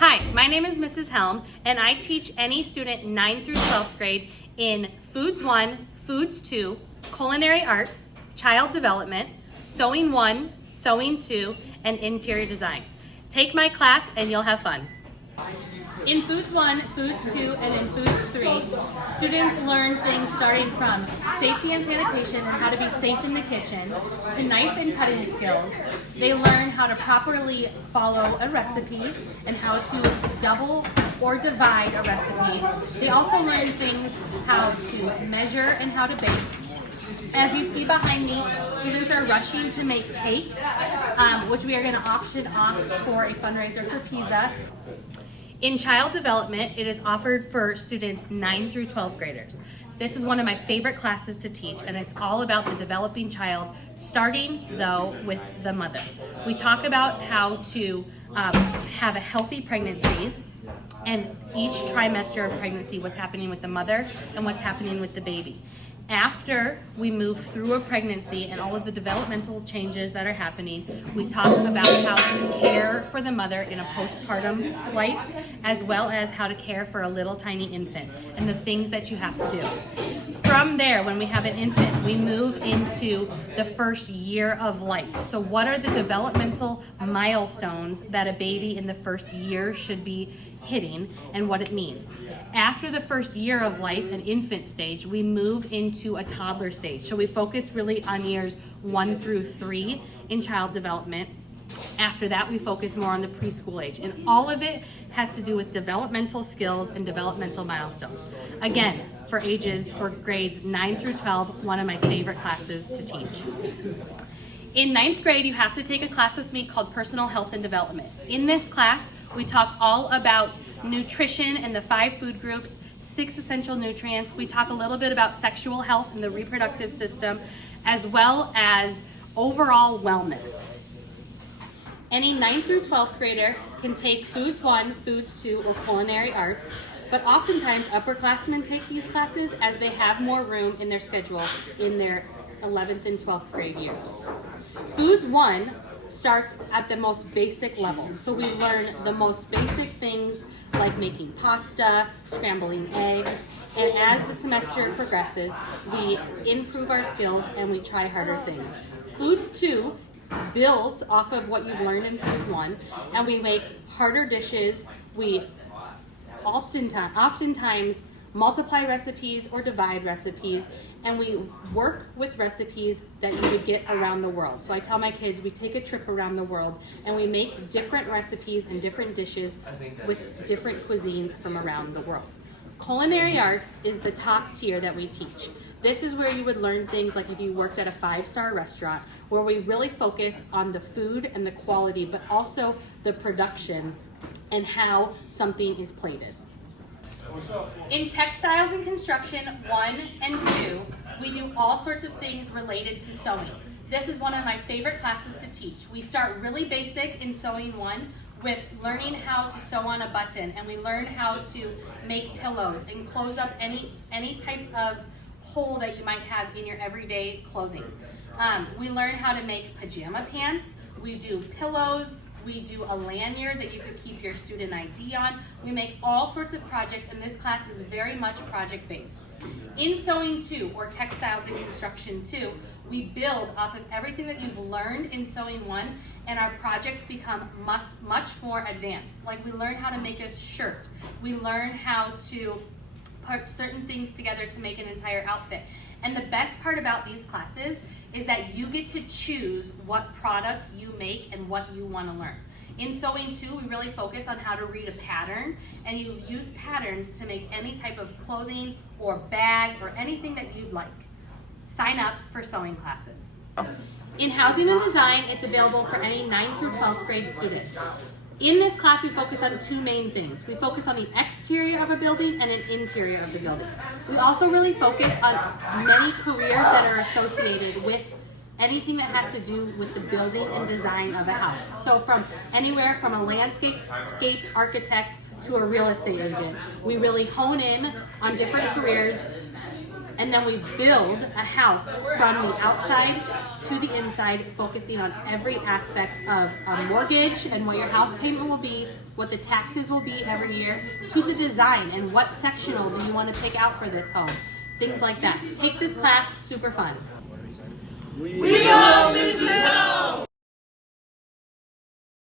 Hi, my name is Mrs. Helm, and I teach any student 9th through 12th grade in Foods 1, Foods 2, Culinary Arts, Child Development, Sewing 1, Sewing 2, and Interior Design. Take my class and you'll have fun. In Foods 1, Foods 2, and in Foods 3, students learn things starting from safety and sanitation and how to be safe in the kitchen, to knife and cutting skills. They learn how to properly follow a recipe and how to double or divide a recipe. They also learn things how to measure and how to bake. As you see behind me, students are rushing to make cakes, which we are going to auction off for a fundraiser for PISA. In child development, it is offered for students 9 through 12 graders. This is one of my favorite classes to teach, and it's all about the developing child, starting though with the mother. We talk about how to have a healthy pregnancy, and each trimester of pregnancy, what's happening with the mother and what's happening with the baby. After we move through a pregnancy and all of the developmental changes that are happening, we talk about how to care for the mother in a postpartum life, as well as how to care for a little tiny infant and the things that you have to do. From there, when we have an infant, we move into the first year of life. So what are the developmental milestones that a baby in the first year should be hitting and what it means? After the first year of life, an infant stage, we move into a toddler stage. So we focus really on years 1 through 3 in child development. After that, we focus more on the preschool age, and all of it has to do with developmental skills and developmental milestones. Again, for ages or grades 9 through 12, one of my favorite classes to teach. In 9th grade, you have to take a class with me called Personal Health and Development. In this class, we talk all about nutrition and the 5 food groups, 6 essential nutrients. We talk a little bit about sexual health and the reproductive system, as well as overall wellness. Any 9th through 12th grader can take Foods 1, Foods 2, or Culinary Arts, but oftentimes upperclassmen take these classes as they have more room in their schedule in their 11th and 12th grade years. Foods 1 starts at the most basic level. So we learn the most basic things like making pasta, scrambling eggs, and as the semester progresses, we improve our skills and we try harder things. Foods 2 builds off of what you've learned in Foods 1, and we make harder dishes. We oftentimes multiply recipes or divide recipes, and we work with recipes that you would get around the world. So I tell my kids, we take a trip around the world and we make different recipes and different dishes with different cuisines from around the world. Culinary Arts is the top tier that we teach. This is where you would learn things like if you worked at a 5-star restaurant, where we really focus on the food and the quality, but also the production and how something is plated. In Textiles and Construction 1 and 2, we do all sorts of things related to sewing. This is one of my favorite classes to teach. We start really basic in Sewing 1 with learning how to sew on a button, and we learn how to make pillows and close up any type of hole that you might have in your everyday clothing. We learn how to make pajama pants. We do pillows. We do a lanyard that you could keep your student ID on. We make all sorts of projects, and this class is very much project-based. In Sewing 2, or Textiles and Construction 2, we build off of everything that you've learned in Sewing 1, and our projects become much more advanced. Like we learn how to make a shirt. We learn how to put certain things together to make an entire outfit. And the best part about these classes is that you get to choose what product you make and what you want to learn. In Sewing 2, we really focus on how to read a pattern, and you use patterns to make any type of clothing or bag or anything that you'd like. Sign up for sewing classes. In Housing and Design, it's available for any 9th through 12th grade student. In this class, we focus on 2 main things. We focus on the exterior of a building and an interior of the building. We also really focus on many careers that are associated with anything that has to do with the building and design of a house. So from anywhere from a landscape architect to a real estate agent. We really hone in on different careers And then we build a house from the outside to the inside, focusing on every aspect of a mortgage and what your house payment will be, what the taxes will be every year, to the design and what sectional do you want to pick out for this home. Things like that. Take this class, super fun. We are